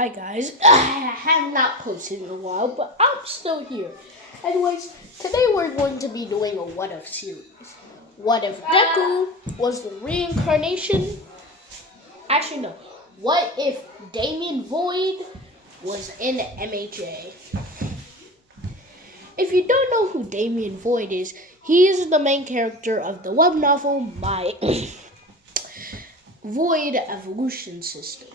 Hi guys, I have not posted in a while, but I'm still here. Anyways, today we're going to be doing a what if series. What if Deku was the reincarnation? Actually no, what if Damian Void was in MHA? If you don't know who Damian Void is, he is the main character of the web novel My Void Evolution System.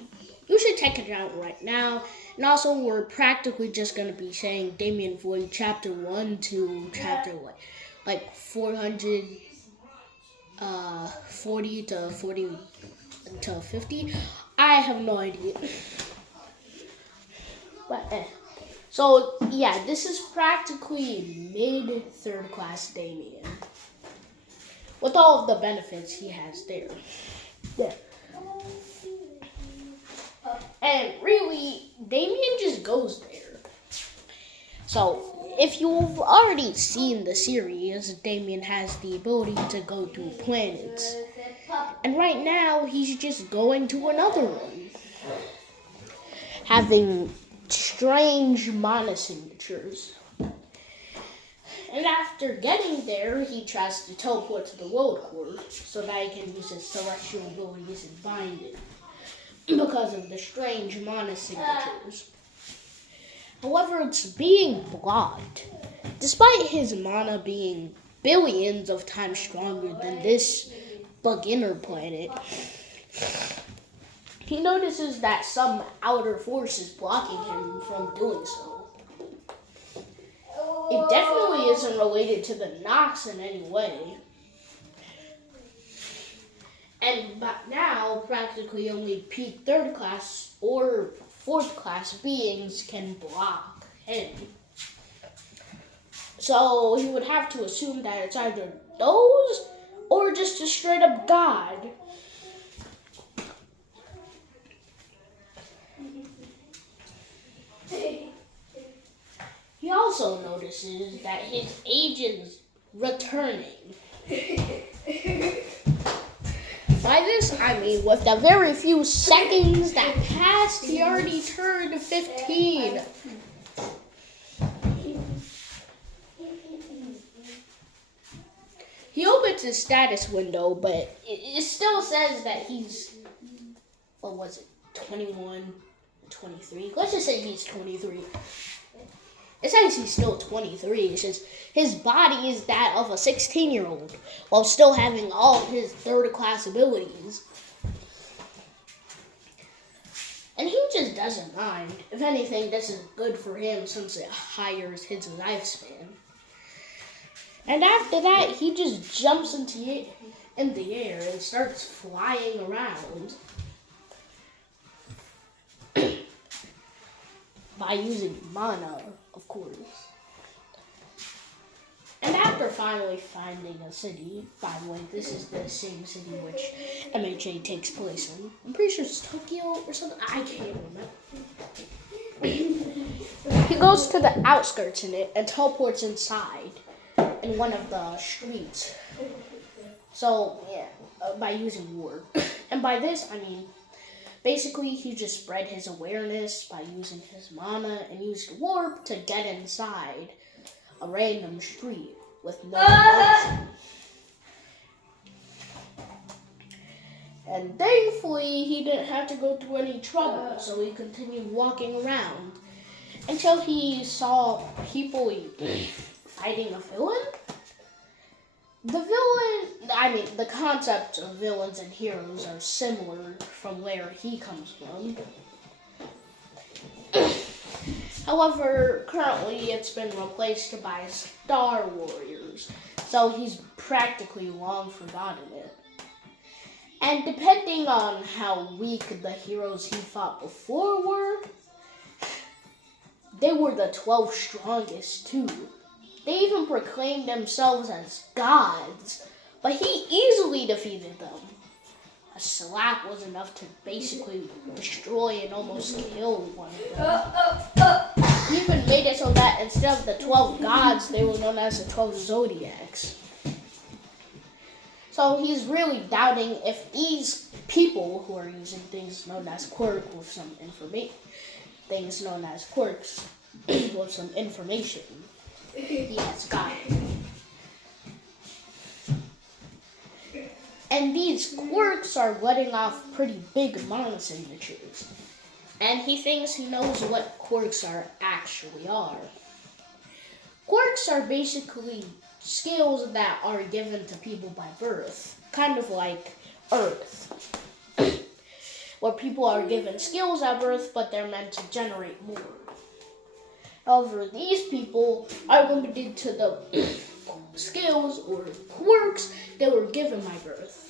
You should check it out right now. And also, we're practically just going to be saying Damian Void Chapter 1 to Chapter 40 to 40 to 50. I have no idea. But, So, yeah, this is practically mid-third class Damian. With all of the benefits he has there. Yeah. And really, Damian just goes there. So, if you've already seen the series, Damian has the ability to go to planets. And right now, he's just going to another one. Having strange mana signatures. And after getting there, he tries to teleport to the world core so that he can use his celestial abilities and bind it. Because of the strange mana signatures. However, it's being blocked. Despite his mana being billions of times stronger than this beginner planet, he notices that some outer force is blocking him from doing so. It definitely isn't related to the Nox in any way. And but now, practically only peak third class or fourth class beings can block him. So he would have to assume that it's either those or just a straight up god. He also notices that his agent's returning. By this, I mean with the very few seconds that passed, he already turned 15. He opens his status window, but it still says that he's, 21, 23? Let's just say he's 23. It says he's still 23. It's just his body is that of a 16-year-old while still having all of his third-class abilities. And he just doesn't mind. If anything, this is good for him since it hires his lifespan. And after that, he just jumps in the air and starts flying around. By using mana, of course. And after finally finding a city, by the way, this is the same city which MHA takes place in. I'm pretty sure it's Tokyo or something. I can't remember. He goes to the outskirts in it and teleports inside in one of the streets. So, yeah, by using warp. And by this, I mean, basically, he just spread his awareness by using his mana and used warp to get inside a random street with no reason. And thankfully, he didn't have to go through any trouble, so he continued walking around until he saw people fighting a villain. The concepts of villains and heroes are similar from where he comes from. However, currently it's been replaced by Star Warriors, so he's practically long forgotten it. And depending on how weak the heroes he fought before were, they were the 12 strongest too. They even proclaimed themselves as gods, but he easily defeated them. A slap was enough to basically destroy and almost kill one of them. He even made it so that instead of the 12 gods, they were known as the 12 zodiacs. So he's really doubting if these people who are using things known as quirk with some information. Things known as quirks with some information. Yes, got it. And these quirks are letting off pretty big monosignatures. And he thinks he knows what quirks actually are. Quirks are basically skills that are given to people by birth, kind of like Earth, where people are given skills at birth, but they're meant to generate more. However, these people are limited to the skills or quirks they were given by birth.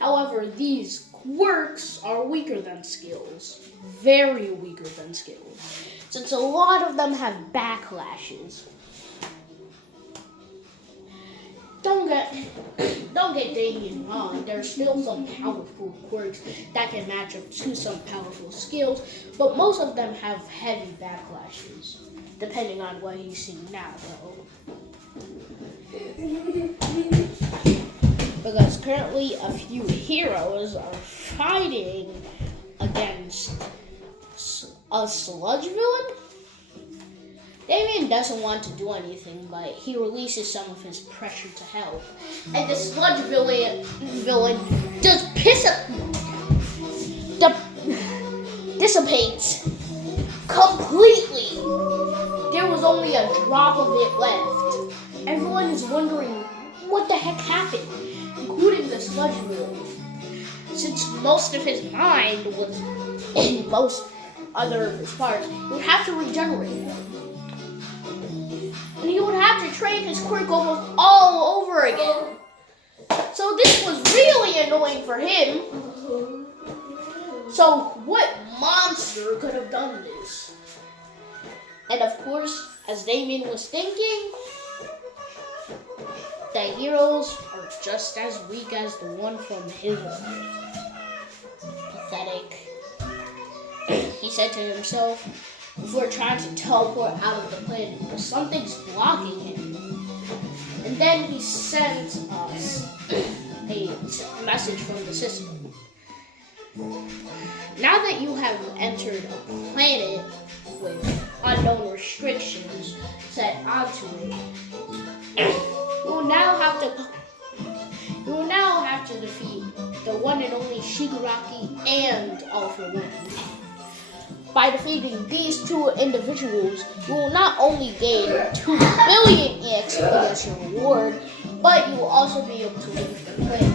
However, these quirks are weaker than skills, very weaker than skills, since a lot of them have backlashes. Don't get Damian wrong, there's still some powerful quirks that can match up to some powerful skills, but most of them have heavy backlashes, depending on what he's seeing now, though. Because currently a few heroes are fighting against a sludge villain. Damian doesn't want to do anything, but he releases some of his pressure to help. And the sludge villain just dissipates completely. There was only a drop of it left. Everyone is wondering what the heck happened, including the sludge villain, since most of his mind was in most other of his parts. He would have to regenerate. And he would have to train his quirk almost all over again. So this was really annoying for him. So what monster could have done this? And of course, as Damian was thinking, the heroes are just as weak as the one from his Earth. Pathetic. He said to himself, before trying to teleport out of the planet, but something's blocking him. And then he sent us a message from the system. Now that you have entered a planet with unknown restrictions set onto it, you will now have to defeat the one and only Shigaraki and All For One. By defeating these two individuals, you will not only gain 2 billion EXP as your reward, but you will also be able to leave the planet.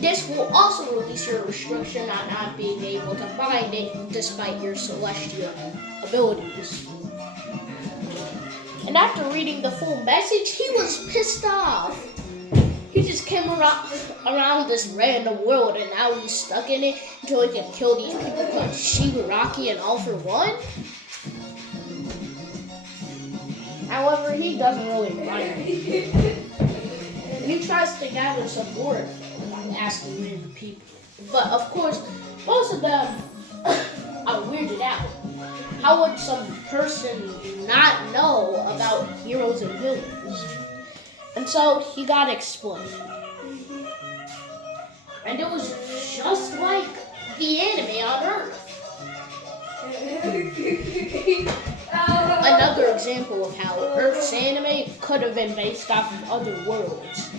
This will also release your restriction on not being able to bind it despite your celestial abilities. And after reading the full message, he was pissed off. He just came around this random world and now he's stuck in it until he can kill these people called Shigaraki and All For One. However, he doesn't really mind it. He tries to gather some more by asking random people. But of course, most of them are weirded out. How would some person not know about heroes and villains? And so he got explained. And it was just like the anime on Earth. Another example of how Earth's anime could have been based off of other worlds.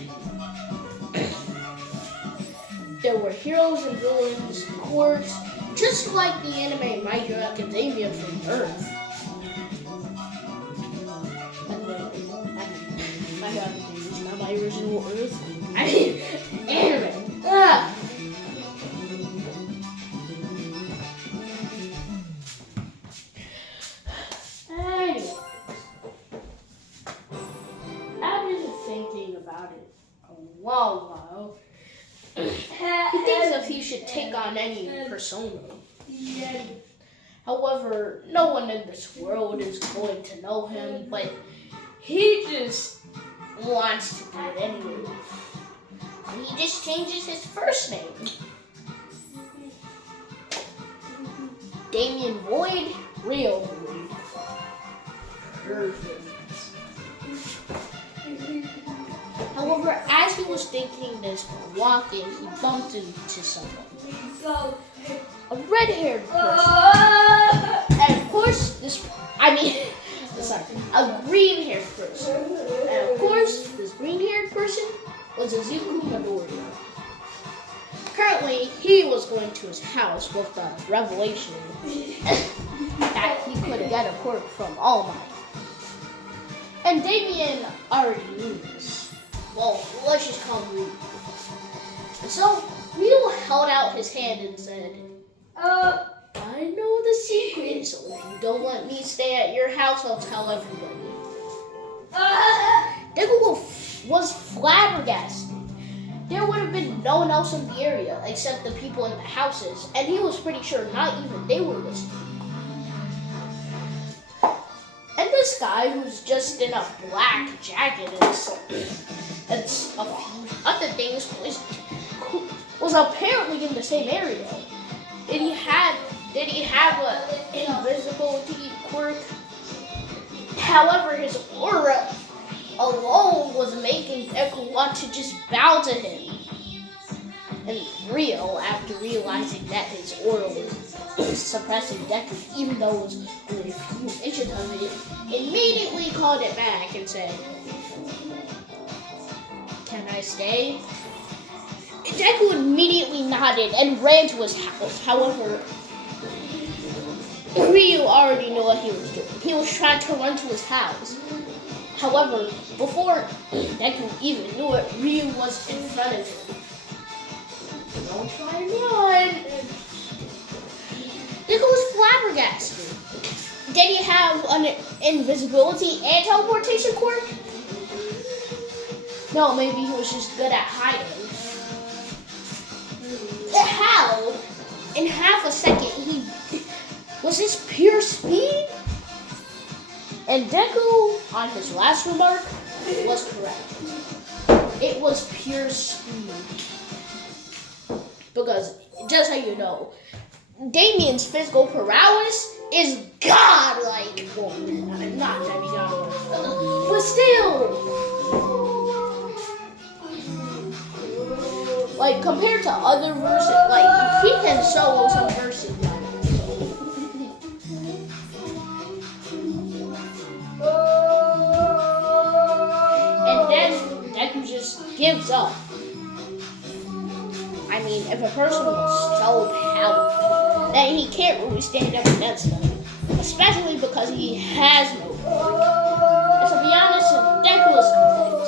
There were heroes and villains, quirks, just like the anime My Hero Academia from Earth. My Hero Academia is not my original Earth. I mean, anime. Anyway, I've been thinking about it a long while. He thinks if he should take on any persona. However, no one in this world is going to know him, but he just wants to do it anyway. And he just changes his first name. Damian Void, Real Void. Perfect. However, as he was thinking this while walking, he bumped into someone. A red-haired person. And of course, a green-haired person. And of course, this green-haired person was Izuku Midoriya. Currently, he was going to his house with the revelation that he could get a quirk from All Might. And Damian already knew this. Well, let's just call him Ryu. And so, Ryu held out his hand and said, I know the secret, so if you don't let me stay at your house, I'll tell everybody. Deku was flabbergasted. There would have been no one else in the area except the people in the houses, and he was pretty sure not even they were listening. And this guy who's just in a black jacket and a few other things was apparently in the same area. Did he have an invisibility quirk? However, his aura alone was making Deku want to just bow to him. And Rio, after realizing that his aura was suppressing Deku, even though it was only a few inches of it, immediately called it back and said, "Can I stay?" Deku immediately nodded and ran to his house. However, Ryu already knew what he was doing. He was trying to run to his house. However, before Deku even knew it, Ryu was in front of him. Don't try and run. Deku was flabbergasted. Did he have an invisibility and teleportation quirk? No, maybe he was just good at hiding. How? In half a second, was this pure speed? And Deku, on his last remark, was correct. It was pure speed. Because, just so you know, Damian's physical prowess is godlike. Well, not demigod, but still. Like, compared to other verses, like, he can solo some verses. And then Deku just gives up. I mean, if a person was so powerful, then he can't really stand up against them. Especially because he has no quirk. And to be honest, Deku is correct.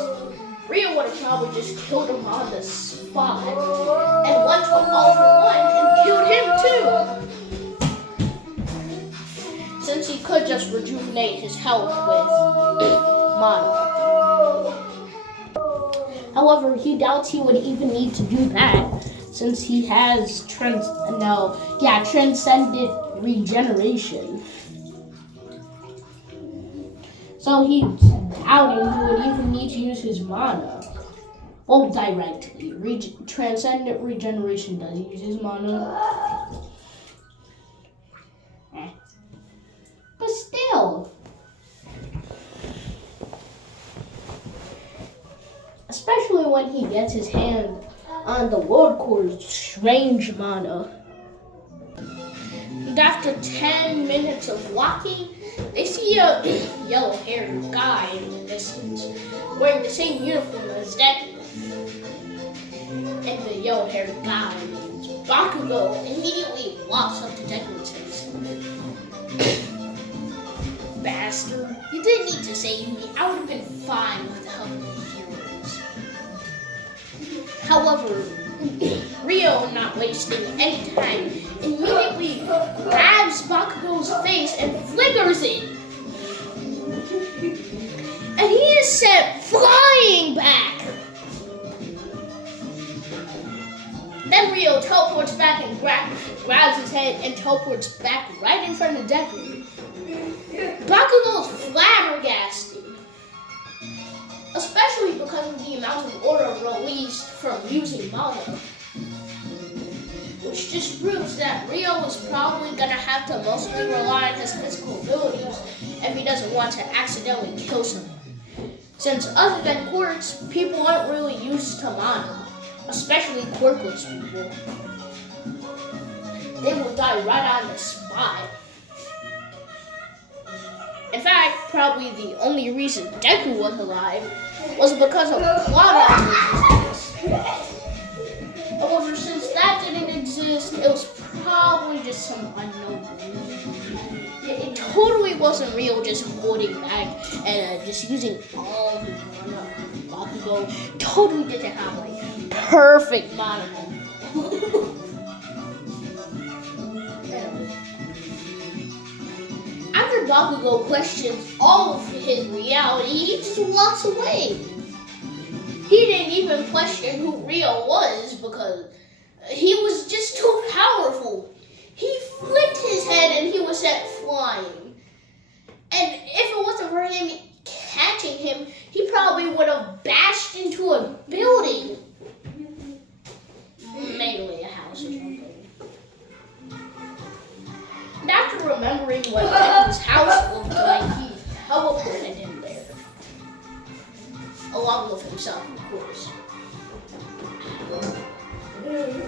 Ryu would have probably just killed him on the spot and went to all for one and killed him too. Since he could just rejuvenate his health with mana. However, he doubts he would even need to do that since he has transcendent regeneration. So he's doubting he would even need to use his mana. Well, directly. Transcendent regeneration does use his mana. But still. Especially when he gets his hand on the World Core's strange mana. And after 10 minutes of walking, they see a yellow-haired guy in the distance, wearing the same uniform as Deku. And the yellow-haired guy named Bakugo immediately walks up to Deku and says, "Bastard, you didn't need to save me. I would have been fine with helping the heroes." However, Rio, not wasting any time, immediately grabs Bakugo's face and flickers it. And he is sent flying back. Then Rio teleports back and grabs his head and teleports back right in front of Deku. Bakugo is flabbergasted. Especially because of the amount of aura released from using mana. Which just proves that Rio is probably going to have to mostly rely on his physical abilities if he doesn't want to accidentally kill someone. Since other than quirks, people aren't really used to mana, especially quirkless people. They will die right on the spot. In fact, probably the only reason Deku was alive was because of plot existence. However, since that didn't exist, it was probably just some unknown thing. It totally wasn't real, just holding back and just using all the mana. Bakugo totally didn't have like perfect mana. After Bakugo questions all of his reality, he just walks away. He didn't even question who Rio was because he was just too powerful. He flicked his head and he was set flying. And if it wasn't for him catching him, he probably would have bashed into a building. Mainly a house or something. And after remembering what Deku's house looked like, he teleported him there. Along with himself, of course.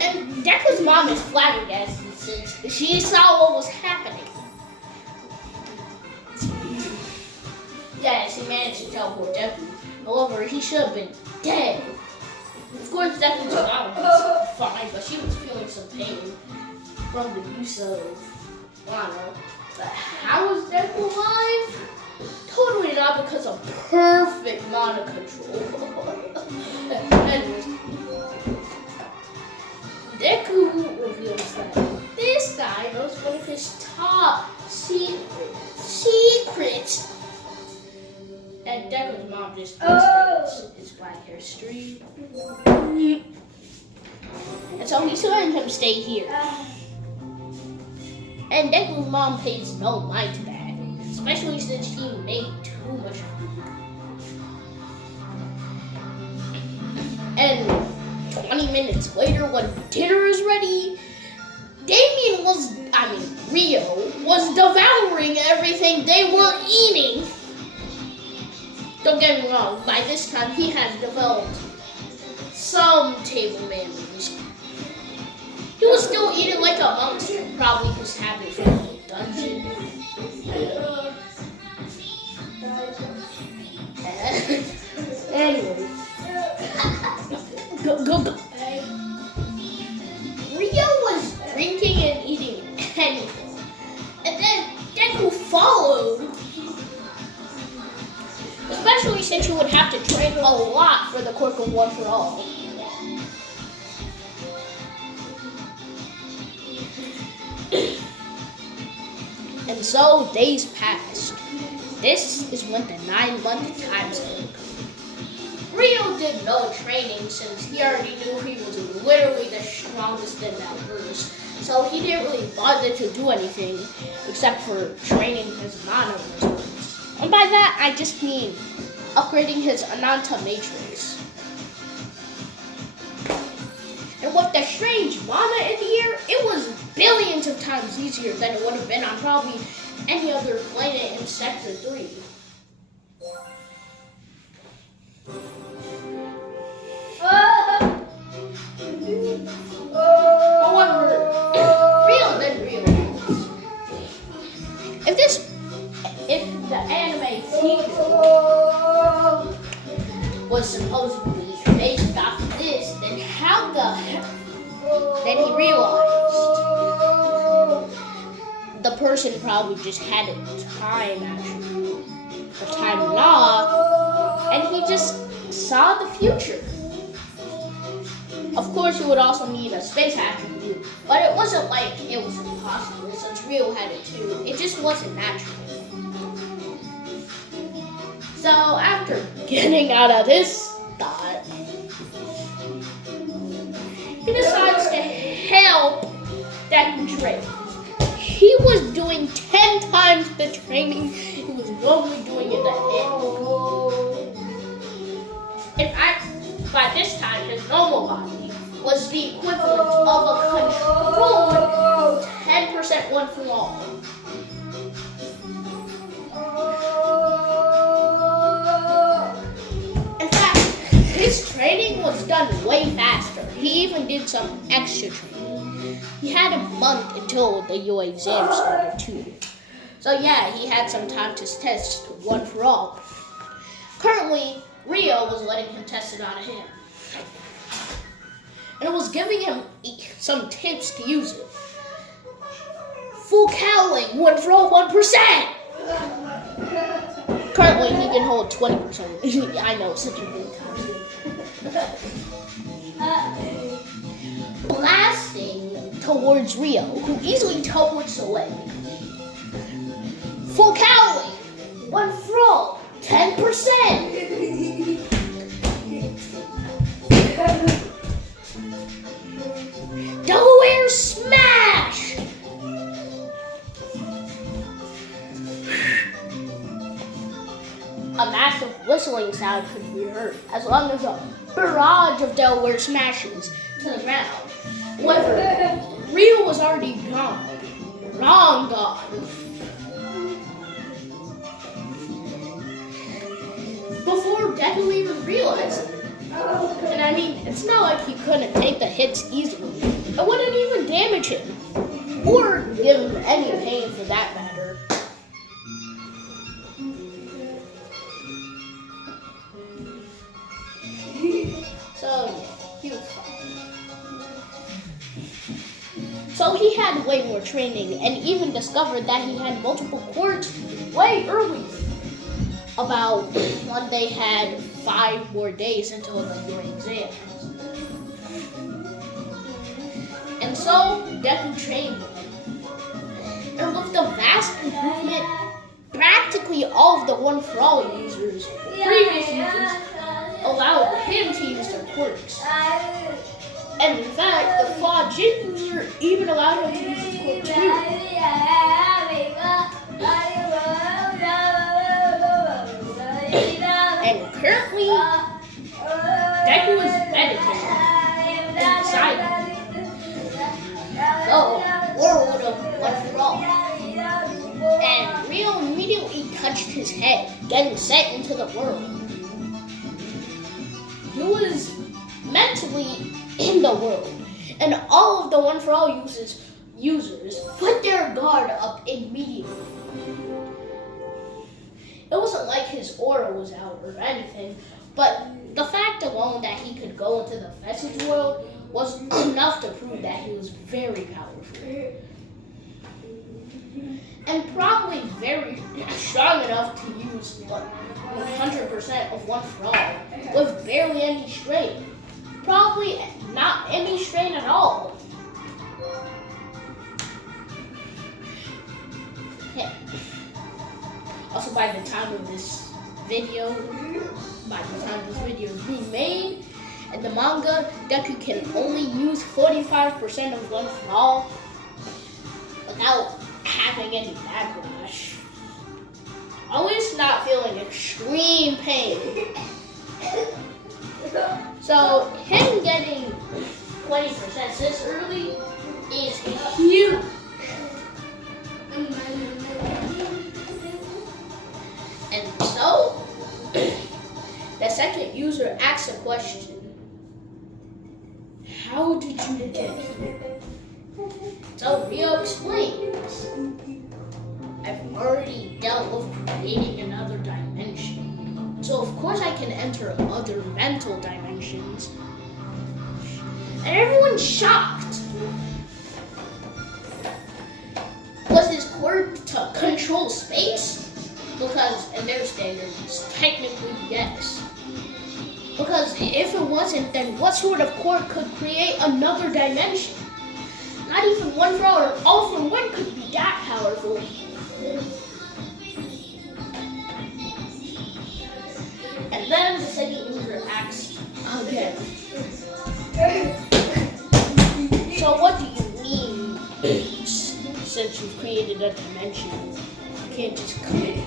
And Deku's mom is flabbergasted since she saw what was happening. Yes, he managed to teleport Deku. However, he should have been dead. Of course, Deku's mom was fine, but she was feeling some pain from the use of mana. But how was Deku alive? Totally not because of perfect mana control. Anyways, Deku reveals that this guy knows one of his top secrets. And Deku's mom just thinks his black hair straight. And so he's letting him stay here. And Deku's mom pays no mind to that, especially since he made too much food. And 20 minutes later, when dinner is ready, Rio was devouring everything they were eating. Don't get me wrong, by this time he has developed some table manners. He was still eating like a monster, probably his habit from the dungeon. Anyway. Go. Rio was drinking and eating anything. And then Deku followed. Especially since you would have to train a lot for the quirk of One for All. And so days passed. This is when the 9-month time scale came. Rio did no training since he already knew he was literally the strongest in that verse. So he didn't really bother to do anything except for training his mana reserves. And by that I just mean upgrading his Ananta Matrix. And with the strange mana in the air, it was billions of times easier than it would have been on probably any other planet in Sector 3. However, Rio didn't realize if the anime sequel was supposedly based off of this, then how the heck? Then he realized the person probably just had a time lock, and he just saw the future. Of course, you would also need a space attribute, but it wasn't like it was impossible since Rio had it too. It just wasn't natural. So after getting out of this thought, he decides to help Deku train. He was doing 10 times the training he was normally doing in the end. In fact, by this time, his normal body was the equivalent of a controlled 10% One for All. his training was done way faster. He even did some extra training. He had a month until the UA exam started too. So yeah, he had some time to test one for all. Currently, Rio was letting him test it out of him. And it was giving him some tips to use it. Full cowling, one for all, 1%! Currently, he can hold 20%. I know, such a big time. Blasting towards Rio, who easily teleports away. Full cowling, one for all, 10%! Delaware smash! A massive whistling sound could be heard as long as a barrage of Delaware smashes to the ground. However, Rio was already gone. Long gone. Before Deku even realized it. And I mean, it's not like he couldn't take the hits easily. It wouldn't even damage him. Or give him any pain for that matter. So, he was fine. So he had way more training and even discovered that he had multiple quirks way earlier. About when they had 5 more days until the year exams. And so Deku trained him. And with the vast improvement, practically all of the One For All users, previous users, allowed him to use their quirks. And in fact, the Flawed Jin user even allowed him to use his quirk too. And currently, Deku is meditating and deciding. So, world of One For All. And Rio immediately touched his head, getting set into the world. He was mentally in the world, and all of the One For All users put their guard up immediately. It wasn't like his aura was out or anything, but the fact alone that he could go into the vessage world was enough to prove that he was very powerful. And probably very strong enough to use 100% of One For All with barely any strain. Probably not any strain at all. Okay. Also, by the time of this video is being made, in the manga, Deku can only use 45% of One For All without having any backlash. Always not feeling extreme pain. So, him getting 20% this early is huge. And so, the second user asks a question. How did you get here? So Rio explains. I've already dealt with creating another dimension. So of course I can enter other mental dimensions. And everyone's shocked. Was his quirk to control space? Because in their standards, technically yes. Because if it wasn't, then what sort of quirk could create another dimension? Not even One For All or All For One could be that powerful. And then the second user asks again. So what do you mean, since you've created a dimension? You can't just come in.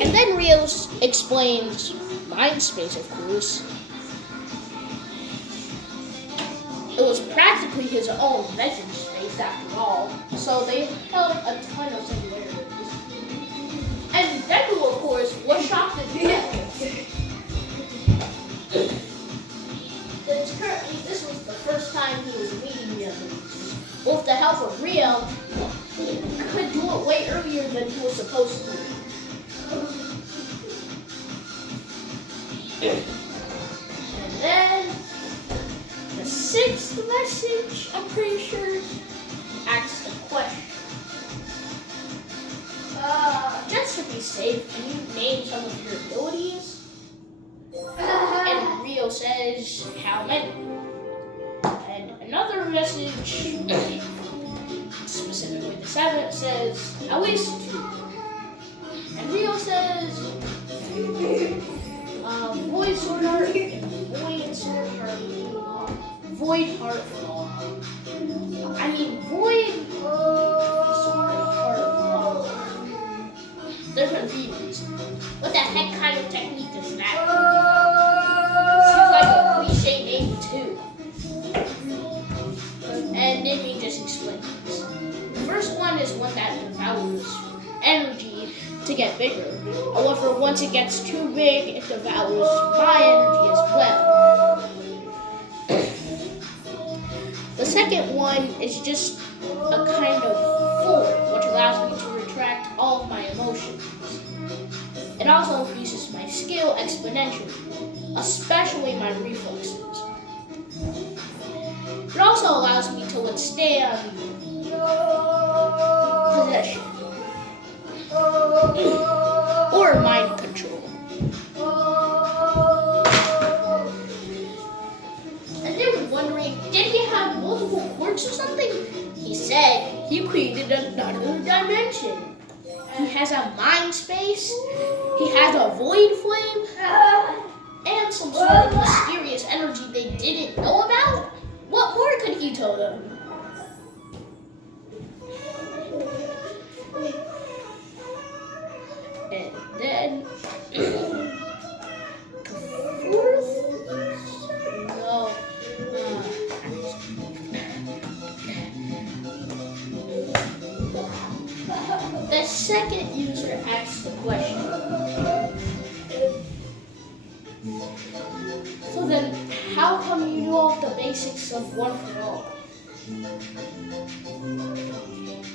And then Rio explains mind space, of course. It was practically his own vessage space after all, so they held a ton of similarities. And Deku, of course, was shocked as well. help of Rio, could do it way earlier than he was supposed to. And then the sixth message, I'm pretty sure, asks a question. Just to be safe, can you name some of your abilities? And Rio says, how many? And another message, specifically the seventh, says, at least 2. And Rio says, Void Sword Art and Void Sword Heart Law. Void Heart Law. I mean, Void Sword Heart Law. They're confused. What the heck kind of technique is that? Seems like a cliche name too. And then he just explains. The first one is one that devours energy to get bigger. However, once it gets too big, it devours my energy as well. The second one is just a kind of form, which allows me to retract all of my emotions. It also increases my skill exponentially, especially my reflexes. It also allows me to withstand possession or mind control. And they were wondering, did he have multiple quirks or something? He said he created another dimension. He has a mind space, he has a void flame, and some sort of mysterious energy they didn't know about? What more could he tell them? And then the second user asks the question. So then, how come you knew all the basics of One for All?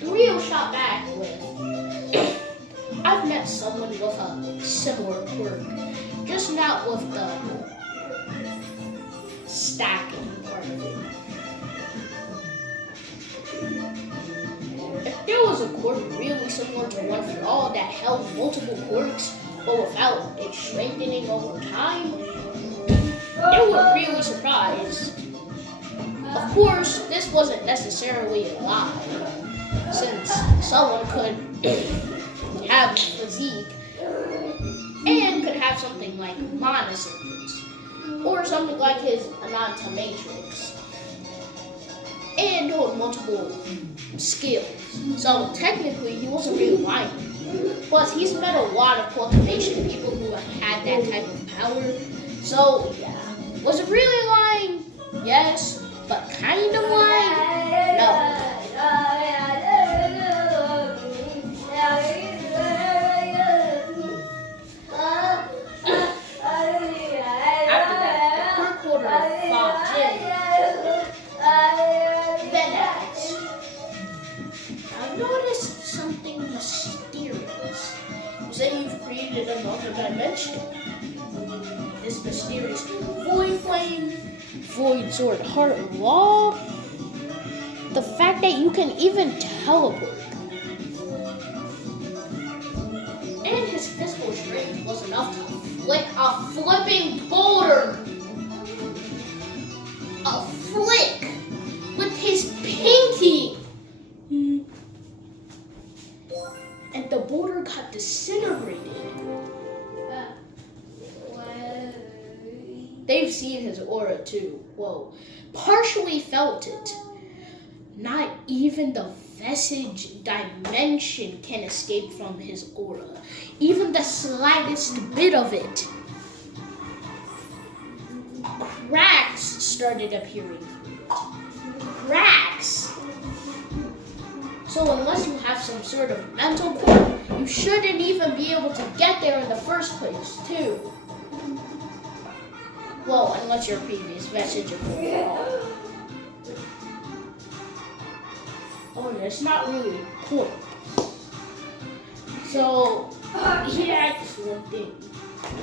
Rio shot back with, I've met someone with a similar quirk, just not with the stacking part of it. If there was a quirk really similar to One for All that held multiple quirks, but without it strengthening over time, they were really surprised. Of course, this wasn't necessarily a lie, since someone could have physique and could have something like mana circuits, or something like his Ananta Matrix, and hold multiple skills. So technically, he wasn't really lying. Plus, he's met a lot of cultivation people who have had that type of power. So, yeah. Was it really lying? Yes. But kind of lying? No. After that, the quirk holder fought Jin. Then asked, I've noticed something mysterious. You say you've created another dimension. This mysterious void flame, void sword heart law, the fact that you can even teleport, and his physical strength was enough to flick a flipping boulder. A flick with his pinky. And the boulder got disintegrated. They've seen his aura too. Whoa. Partially felt it. Not even the vessage dimension can escape from his aura. Even the slightest bit of it. Cracks started appearing through it. Cracks. So unless you have some sort of mental quirk, you shouldn't even be able to get there in the first place, too. Well, unless your previous vessage of overall. Oh, it's not really a quirk. So he asks one thing,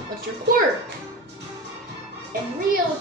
what's your quirk? And Rio